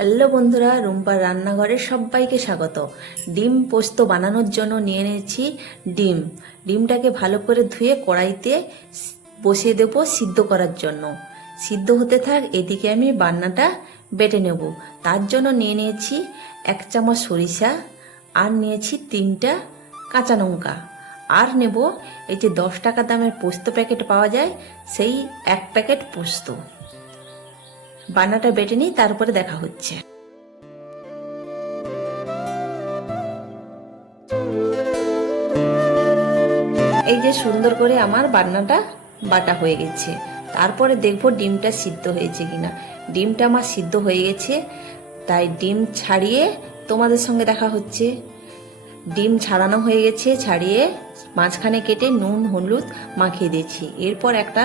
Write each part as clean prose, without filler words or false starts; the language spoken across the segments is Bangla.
হ্যালো বন্ধুরা, রুম্পার রান্নাঘরে সবাইকে স্বাগত। ডিম পোস্ত বানানোর জন্য নিয়ে নিয়েছি ডিমটাকে ভালো করে ধুয়ে কড়াইতে বসিয়ে দেব সিদ্ধ করার জন্য। সিদ্ধ হতে থাক, এদিকে আমি বান্নাটা বেটে নেব। তার জন্য নিয়ে নিয়েছি 1 চামচ সরিষা, আর নিয়েছি 3টা কাঁচা লঙ্কা, আর নেব এই যে 10 টাকা দামের পোস্ত প্যাকেট পাওয়া যায়, সেই 1 প্যাকেট পোস্ত। বান্নাটা বেটে নিই, তারপরে দেখা হচ্ছে। এই যে সুন্দর করে আমার বান্নাটা বাটা হয়ে গেছে। তারপরে দেখব ডিমটা সিদ্ধ হয়েছে কিনা। ডিমটা আমার সিদ্ধ হয়ে গেছে, তাই ডিম ছাড়িয়ে তোমাদের সঙ্গে দেখা হচ্ছে। ডিম ছাড়ানো হয়ে গেছে, ছাড়িয়ে মাঝখানে কেটে নুন হলুদ মাখিয়ে দিয়েছি। এরপর একটা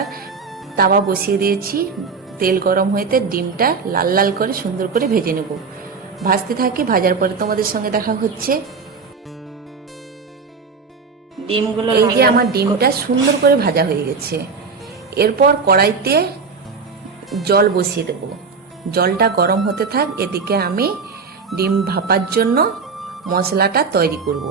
তাওয়া বসিয়ে দিয়েছি, তেল গরম হয়েতে ডিমটা লাল লাল করে সুন্দর করে ভেজে নেব। ভাজতে থাকি, ভাজার পরে তোমাদের সঙ্গে দেখা হচ্ছে। ডিমগুলো এই যে আমার ডিমটা সুন্দর করে ভাজা হয়ে গেছে। এরপর কড়াইতে জল বসিয়ে দেব। জলটা গরম হতে থাক, এদিকে আমি ডিম ভাপার জন্য মশলাটা তৈরি করব।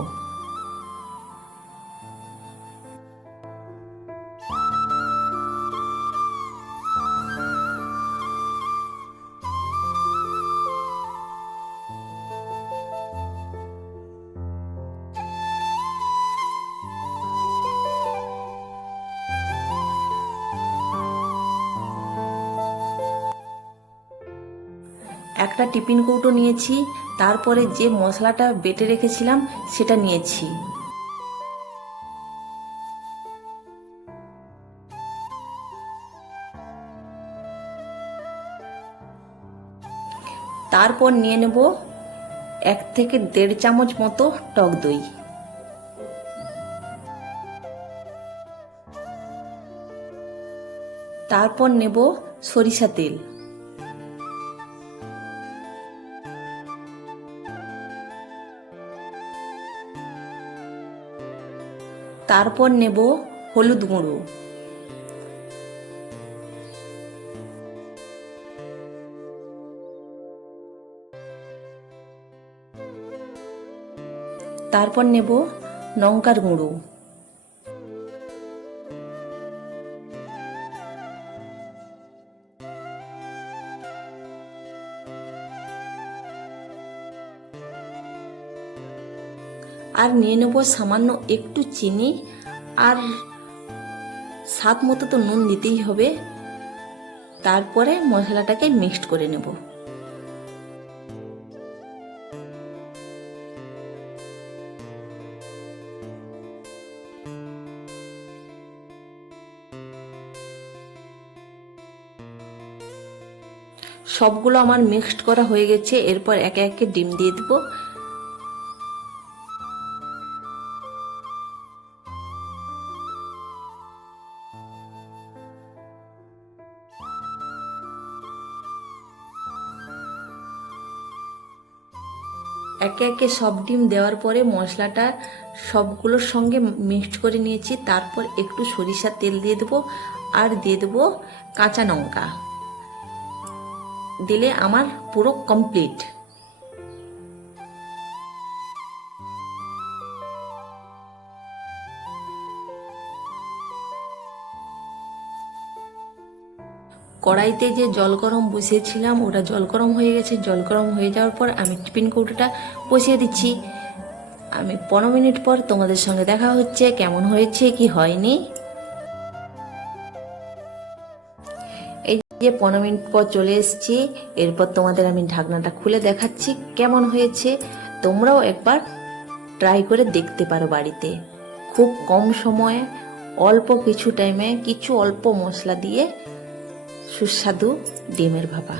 একটা টিফিন কৌটো নিয়েছি, তারপরে যে মশলাটা বেটে রেখেছিলাম সেটা নিয়েছি। তারপর নিয়ে নেব 1 থেকে 1.5 চামচ মতো টক দই। তারপর নেব সরিষা তেল। তারপর নেব হলুদ গুঁড়ো। তারপর নেব লঙ্কার গুঁড়ো। আর নিয়ে নেব সামান্য একটু চিনি, আর স্বাদ মতো তো নুন দিতেই হবে। তারপরে মশলাটাকে মিক্সড করে নেব। সবগুলো আমার মিক্সড করা হয়ে গেছে। এরপর একে একে ডিম দিয়ে দেবো। একে একে সব ডিম দেওয়ার পরে মশলাটা সবগুলোর সঙ্গে মিক্সড করে নিয়েছি। তারপর একটু সরিষার তেল দিয়ে দেবো, আর দিয়ে দেবো কাঁচা লঙ্কা। দিলে আমার পুরো কমপ্লিট। কড়াইতে যে জল গরম বসিয়েছিলাম, ওটা জল গরম হয়ে গেছে। জল গরম হয়ে যাওয়ার পর আমি টিফিন কৌটোটা বসিয়ে দিচ্ছি। আমি 15 মিনিট পর তোমাদের সঙ্গে দেখা হচ্ছে, কেমন হয়েছে কি হয়নি। এই যে 15 মিনিট পর চলে এসেছি। এরপর তোমাদের আমি ঢাকনাটা খুলে দেখাচ্ছি কেমন হয়েছে। তোমরাও একবার ট্রাই করে দেখতে পারো বাড়িতে। খুব কম সময়ে, অল্প কিছু টাইমে, কিছু অল্প মশলা দিয়ে সুস্বাদু ডিমের ভাপা।